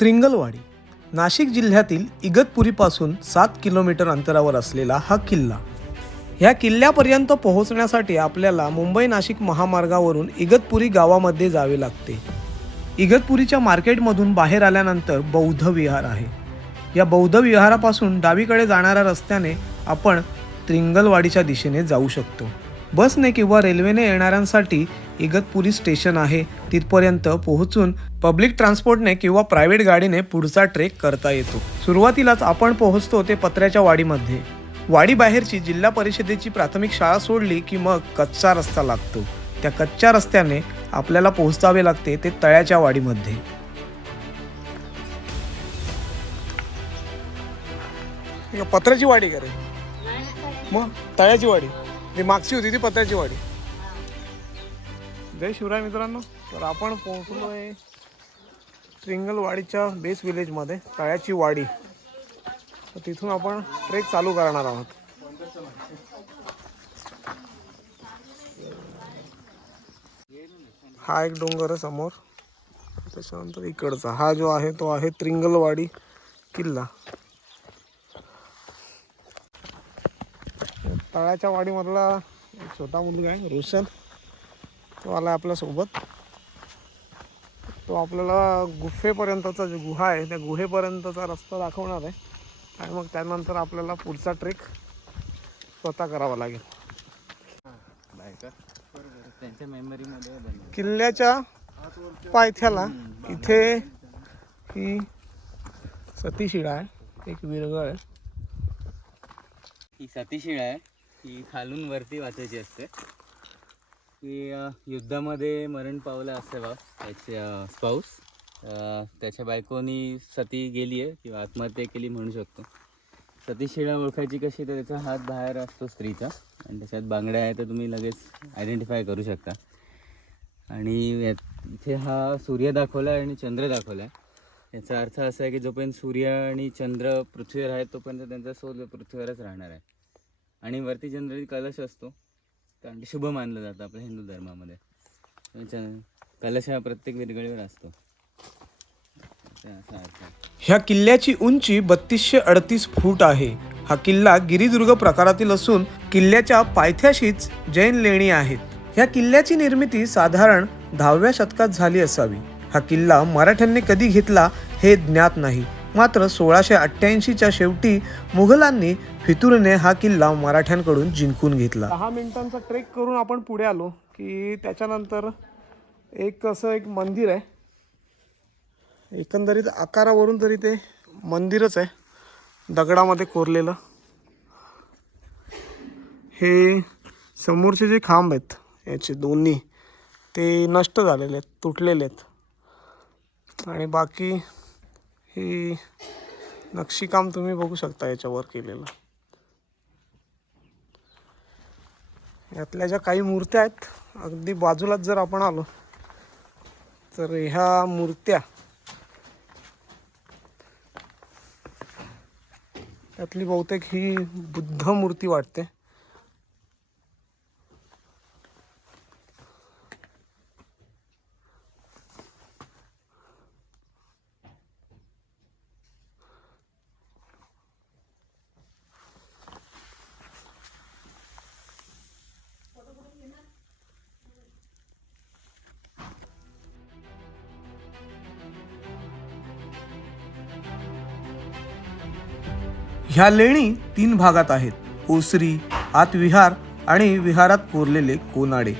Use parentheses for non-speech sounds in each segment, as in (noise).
त्रिंगलवाडी नाशिक जिल्ह्यातील इगतपुरीपासून सात किलोमीटर अंतरावर असलेला हा किल्ला. ह्या किल्ल्यापर्यंत पोहोचण्यासाठी आपल्याला मुंबई नाशिक महामार्गावरून इगतपुरी गावामध्ये जावे लागते. इगतपुरीच्या मार्केटमधून बाहेर आल्यानंतर बौद्ध विहार आहे. या बौद्ध विहारापासून डावीकडे जाणाऱ्या रस्त्याने आपण त्रिंगलवाडीच्या दिशेने जाऊ शकतो. बसने किंवा रेल्वेने येणाऱ्यांसाठी इगतपुरी स्टेशन आहे. तिथपर्यंत पोहोचून पब्लिक ट्रान्सपोर्टने किंवा प्रायव्हेट गाडीने पुढचा ट्रेक करता येतो. सुरुवातीलाच आपण पोहोचतो ते पत्र्याच्या वाडीमध्ये. वाडी बाहेरची जिल्हा परिषदेची प्राथमिक शाळा सोडली की मग कच्चा रस्ता लागतो. त्या कच्च्या रस्त्याने आपल्याला पोहोचावे लागते ते तळ्याच्या वाडीमध्ये. पत्र्याची वाडी करे मग तळ्याची वाडी. जी मागची होती ती पत्र्याची वाडी. जय शिवराय मित्रांनो. तर आपण पोहोचलोय ट्रिंगलवाडीच्या बेस विलेजमध्ये तळ्याची वाडी. तर तिथून आपण ट्रेक चालू करणार आहोत. हा एक डोंगर आहे समोर. त्याच्यानंतर इकडचा. हा जो आहे तो आहे त्रिंगलवाडी किल्ला. तळ्याच्या वाडीमधला एक छोटा मुलगा आहे रोशन. तो आला आपल्यासोबत. तो आपल्याला गुफेपर्यंतचा जो गुहा आहे त्या गुहेपर्यंतचा रस्ता दाखवणार आहे. आणि मग त्यानंतर आपल्याला पुढचा ट्रेक स्वतः करावा लागेल. किल्ल्याच्या पायथ्याला इथे ही सतीशिळा आहे एक विरगळ आहे. ही सतीशिळा आहे. की खालून वरती वाचायची असते. की युद्धामध्ये मरण पावलं असते बा त्याचे स्पाऊस. त्याच्या बायकोनी सती गेली आहे किंवा आत्महत्या केली म्हणू शकतो. सतीशिळा ओळखायची कशी तर त्याचा हात बाहेर असतो स्त्रीचा. आणि त्याच्यात बांगड्या आहे तर तुम्ही लगेच आयडेंटिफाय करू शकता. आणि इथे हा सूर्य दाखवला आहे आणि चंद्र दाखवला आहे याचा अर्थ असा आहे की जोपर्यंत सूर्य आणि चंद्र पृथ्वीवर आहे तोपर्यंत त्यांचा सोल पृथ्वीवरच राहणार आहे. आणि वरती जनरली कलश असतो. कारण शुभ मानलं जातं आपल्या हिंदू धर्मामध्ये. कलश हा प्रत्येक विरगळीवर असतो. ह्या किल्ल्याची उंची बत्तीसशे अडतीस फूट आहे. हा किल्ला गिरिदुर्ग प्रकारातील असून किल्ल्याच्या पायथ्याशीच जैन लेणी आहेत. ह्या किल्ल्याची निर्मिती साधारण दहाव्या शतकात झाली असावी. हा किल्ला मराठ्यांनी कधी घेतला हे ज्ञात नाही. मात्र सोळाशे अठ्ठ्याऐंशीच्या शेवटी मुघलांनी फितुरीने हा किल्ला मराठ्यांकडून जिंकून घेतला. दहा मिनिटांचा ट्रेक करून आपण पुढे आलो की त्याच्यानंतर एक असं एक मंदिर आहे. एकंदरीत आकारावरून तरी ते मंदिरच आहे दगडामध्ये कोरलेलं. हे समोरचे जे खांब आहेत याचे दोन्ही ते नष्ट झालेले आहेत तुटलेले आहेत. आणि बाकी हे नक्षीकाम तुम्ही बघू शकता याच्यावर केलेलं. यातल्या ज्या काही मूर्त्या आहेत अगदी बाजूलाच जर आपण आलो तर ह्या मूर्त्या त्यातली बहुतेक ही बुद्ध मूर्ती वाटते. ह्या लेणी तीन भागात आहेत. ओसरी आत विहार आणि विहारात कोरलेले कोनाडे.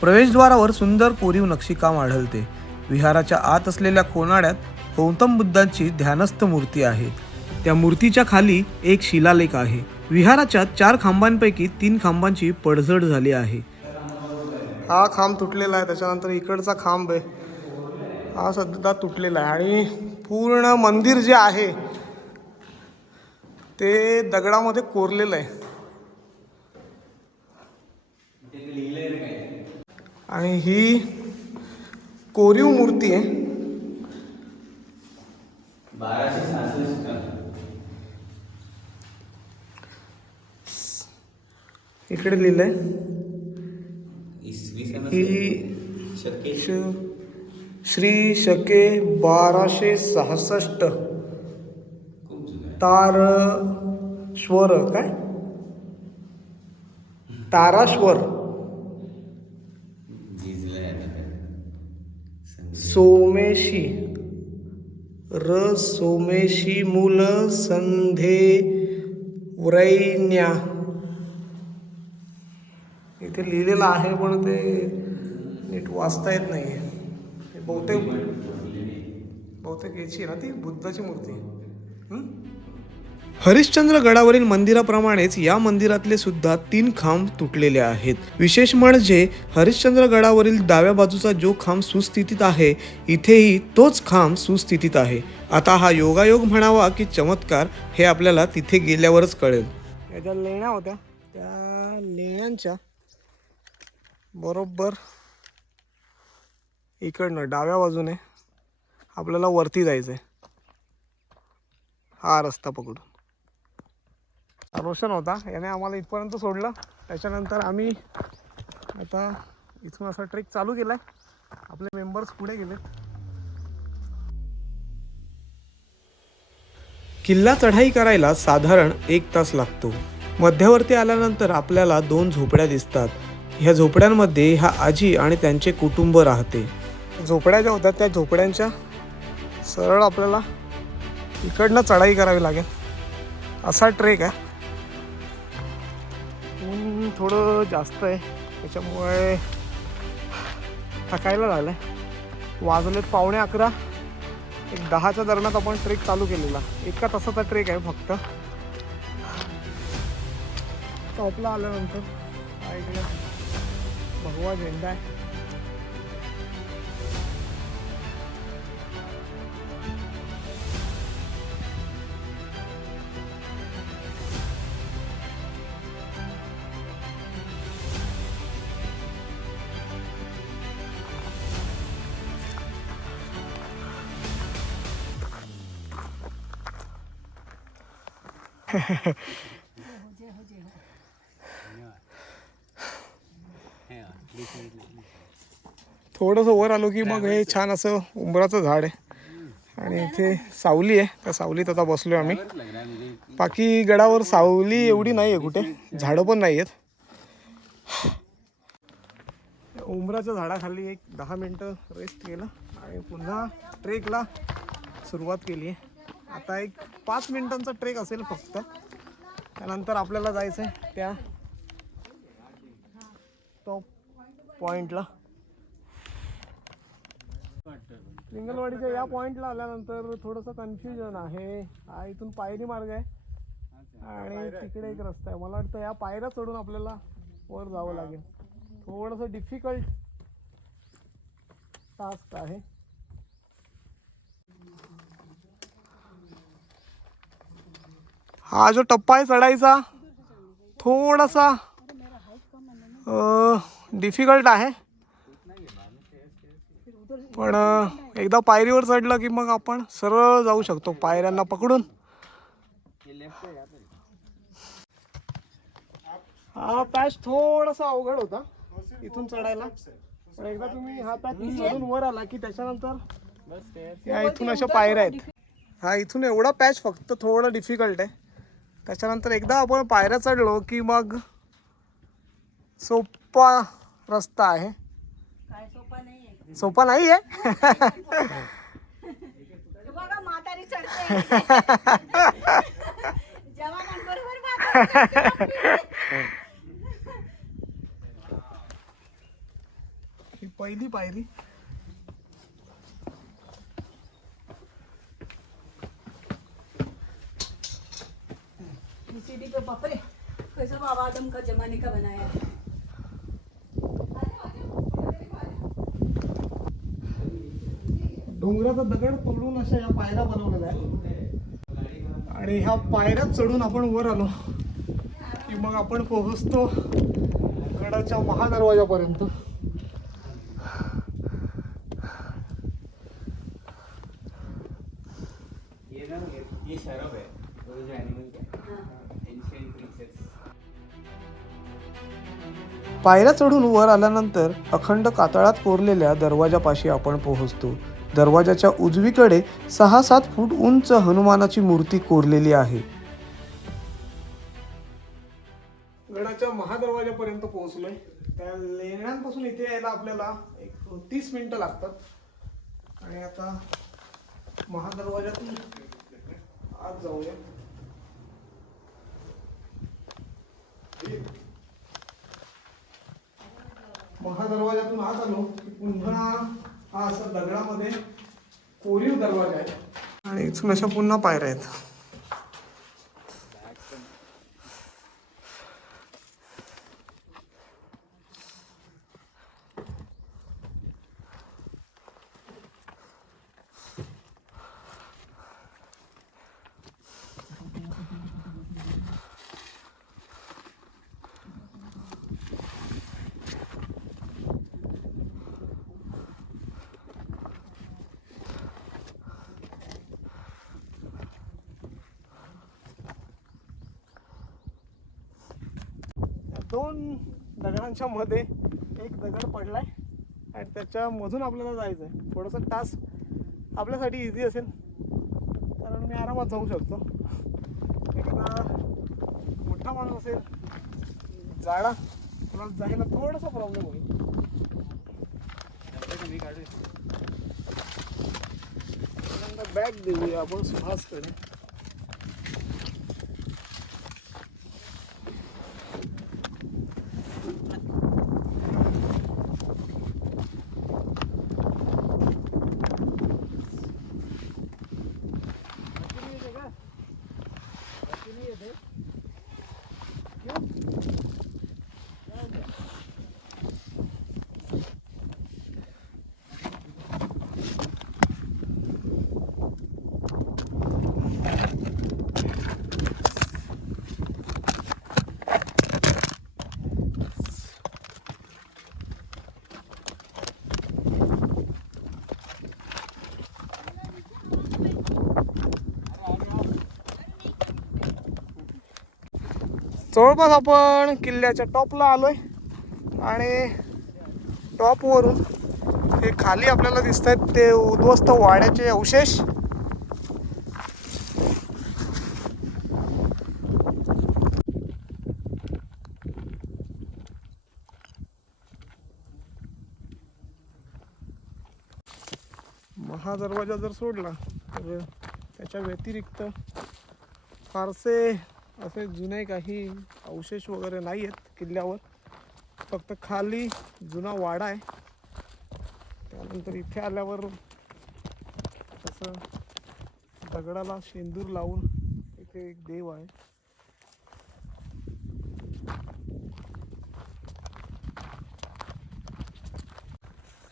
प्रवेशद्वारावर सुंदर कोरीव नक्षीकाम आढळते. विहाराच्या आत असलेल्या कोनाड्यात गौतम बुद्धांची ध्यानस्थ मूर्ती आहे. त्या मूर्तीच्या खाली एक शिलालेख आहे. विहाराच्या चार खांबांपैकी तीन खांबांची पडझड झाली आहे. हा खांब तुटलेला आहे. त्याच्यानंतर इकडचा खांब आहे. हा सध्या तुटलेला आहे. आणि पूर्ण मंदिर जे आहे ते दगडामध्ये कोरलेलं आहे. आणि ही कोरीव मूर्ती आहे. इकडे लिहिलंय. ही श्री शके बाराशे सहासष्ट. तारश्वर काय? ताराश्वर सोमेशी. र सोमेशी मूल संधे व्रैन्या इथे लिहिलेलं आहे पण ते नीट वाचता येत नाही आहे बहुतेक बहुतेक याची ना ती? बुद्धाची मूर्ती. हरिश्चंद्रगडावरील हरिश्चंद्र गडावरील मंदिराप्रमाणेच या मंदिरातले सुद्धा तीन खांब तुटलेले आहेत. विशेष म्हणजे हरिश्चंद्र गडावरील डाव्या बाजूचा जो खांब सुस्थितीत आहे इथेही तोच खांब सुस्थितीत आहे. आता हा योगायोग म्हणावा की चमत्कार हे आपल्याला तिथे गेल्यावरच कळेल. याच्या लेण्या होत्या त्या लेण्यांच्या बरोबर इकडनं डाव्या बाजूने आपल्याला वरती जायचं आहे हा रस्ता पकडून. रोशन होता. याने आम्हाला इथपर्यंत सोडलं. त्याच्यानंतर आम्ही आता इथून असा ट्रेक चालू केला आहे आपले मेंबर्स पुढे गेले. किल्ला चढाई करायला साधारण एक तास लागतो. मध्यवर्ती आल्यानंतर आपल्याला दोन झोपड्या दिसतात. ह्या झोपड्यांमध्ये हा आजी आणि त्यांचे कुटुंब राहते. झोपड्या ज्या होत्या त्या झोपड्यांच्या सरळ आपल्याला इकडनं चढाई करावी लागेल. असा ट्रेक आहे. थोडं जास्त आहे. त्याच्यामुळे थकायला लागलं आहे वाजलेत पावणे अकरा. एक दहाच्या दरम्यान आपण ट्रेक चालू केलेला. एका तासाचा ट्रेक आहे फक्त. टॉपला आल्यानंतर. ऐकलं भगवा झेंडा आहे. (laughs) थोडंसं वर आलो की मग हे छान असं उंबराचं झाड आहे. आणि इथे सावली आहे. त्या सावलीत आता बसलो आम्ही. बाकी गडावर सावली एवढी नाही आहे कुठे. झाडं पण नाही आहेत उंबराच्या झाडाखाली एक दहा मिनटं रेस्ट केलं आणि पुन्हा ट्रेकला सुरुवात केली आहे आता एक पाच मिनिटांचा ट्रेक असेल फक्त. त्यानंतर आपल्याला जायचं आहे त्या टॉप पॉईंटला लिंगलवाडीच्या या पॉईंटला आल्यानंतर थोडंसं कन्फ्युजन आहे. हा इथून पायरी मार्ग आहे. आणि तिकडे एक रस्ता आहे. मला वाटतं या पायऱ्या चढून आपल्याला वर जावं लागेल. थोडंसं डिफिकल्ट टास्क आहे. हा जो टप्पा आहे चढायचा थोडासा डिफिकल्ट आहे. पण एकदा पायरीवर चढलं की मग आपण सरळ जाऊ शकतो पायऱ्यांना पकडून. हा पॅच थोडासा अवघड होता इथून चढायला. पण एकदा तुम्ही हा पॅच चढून वर आला की त्याच्यानंतर या इथून अशा पायऱ्या आहेत. हा इथून एवढा पॅच फक्त थोडं डिफिकल्ट आहे. त्याच्यानंतर एकदा आपण पायऱ्या चढलो की मग सोपा रस्ता आहे. सोपा नाही आहे. पहिली पायरी. सीढ़ी पे बापरे कैसा बाबा आदम का जमाने का बनाया है? डोंगराचा दगड तोडून अशा या पायऱ्या बनवलेल्या आहेत आणि ह्या पायऱ्या चढून आपण वर आलो. की मग आपण पोहोचतो गडाच्या महादरवाजापर्यंत. पायऱ्या चढून वर आल्यानंतर अखंड कातळात कोरलेल्या दरवाजापाशी आपण पोहोचतो. दरवाजाच्या उजवीकडे सहा सात फूट उंच हनुमानाची मूर्ती कोरलेली आहे. गडाच्या महादरवाजापर्यंत पोहोचलोय. त्या लेण्यांपासून इथे यायला आपल्याला एक तीस मिनिटं लागतात. आणि आता महादरवाजातून आज जाऊया महादरवाजातून आत आलो की पुन्हा हा असा दगडामध्ये कोरीव दरवाजा आहे. आणि इथून अशा पुन्हा पायऱ्या आहेत या दोन दगडांच्या मध्ये एक दगड पडलाय आणि त्याच्यामधून आपल्याला जायचं आहे थोडंसं टास्क आपल्यासाठी इझी असेल. कारण मी आरामात जाऊ शकतो. एखादा मोठा माणूस असेल जाडा तुला जायला थोडासा प्रॉब्लेम होईल. बॅग देऊया आपण सुहासकडे. जवळपास आपण किल्ल्याच्या टॉपला आलोय. आणि टॉपवरून हे खाली आपल्याला दिसत आहेत ते उद्ध्वस्त वाड्याचे अवशेष. महादरवाजा जर सोडला तर त्याच्या व्यतिरिक्त फारसे असे जुने काही अवशेष वगैरे नाही आहेत किल्ल्यावर. फक्त खाली जुना वाडा आहे. त्यानंतर इथे आल्यावर असं दगडाला शेंदूर लावून इथे एक देव आहे.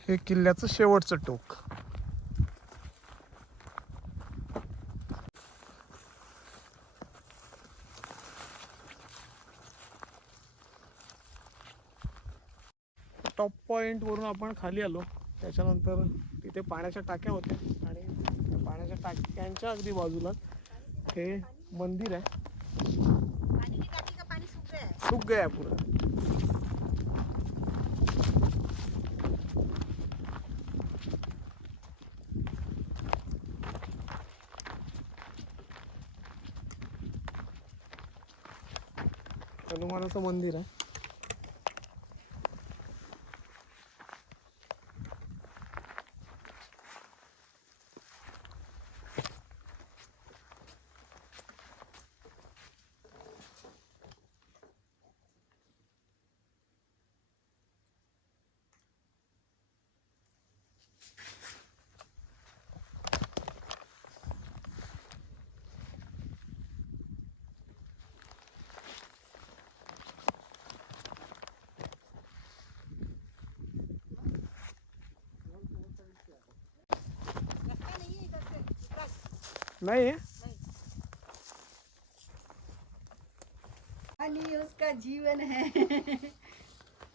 हे किल्ल्याचं शेवटचं टोक. टॉप पॉईंटवरून आपण खाली आलो. त्याच्यानंतर तिथे पाण्याच्या टाक्या होत्या. आणि त्या पाण्याच्या टाक्यांच्या अगदी बाजूला हे मंदिर आहे. सुख गया पुरा. हनुमानाचं मंदिर आहे. नहीं. उसका जीवन है.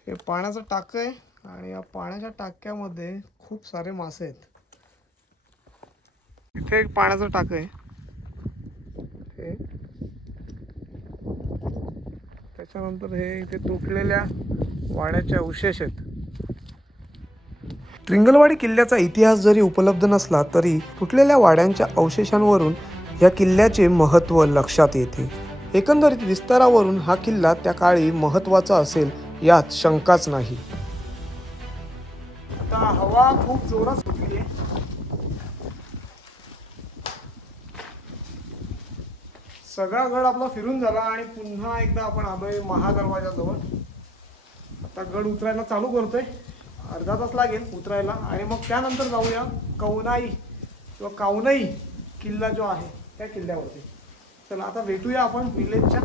हे पाण्याचं टाकं आहे आणि या पाण्याच्या टाक्यामध्ये खूप सारे मासे आहेत. इथे एक पाण्याचं टाकं आहे. हे. त्याच्यानंतर हे इथे तुटलेल्या वाड्याचे अवशेष आहेत. ट्रिंगलवाडी किल्ल्याचा इतिहास जरी उपलब्ध नसला तरी तुटलेल्या वाड्यांच्या अवशेषांवरून या किल्ल्याचे महत्त्व लक्षात येते. एकंदरीत विस्तारावरून हा किल्ला त्या काळी महत्त्वाचा असेल यात शंकाच नाही. आता हवा खूप जोरात सुटली आहे. सगळा गड आपला फिरून झाला आणि पुन्हा एकदा आपण आलोय महादरवाजाजवळ. आता गड उतरायला चालू करतोय. अर्धा तास लागेल उतरायला आणि मग त्यानंतर जाऊया कवनाई किंवा कावनाई किल्ला जो आहे त्या किल्ल्यावरती. चला आता भेटूया आपण विलेजच्या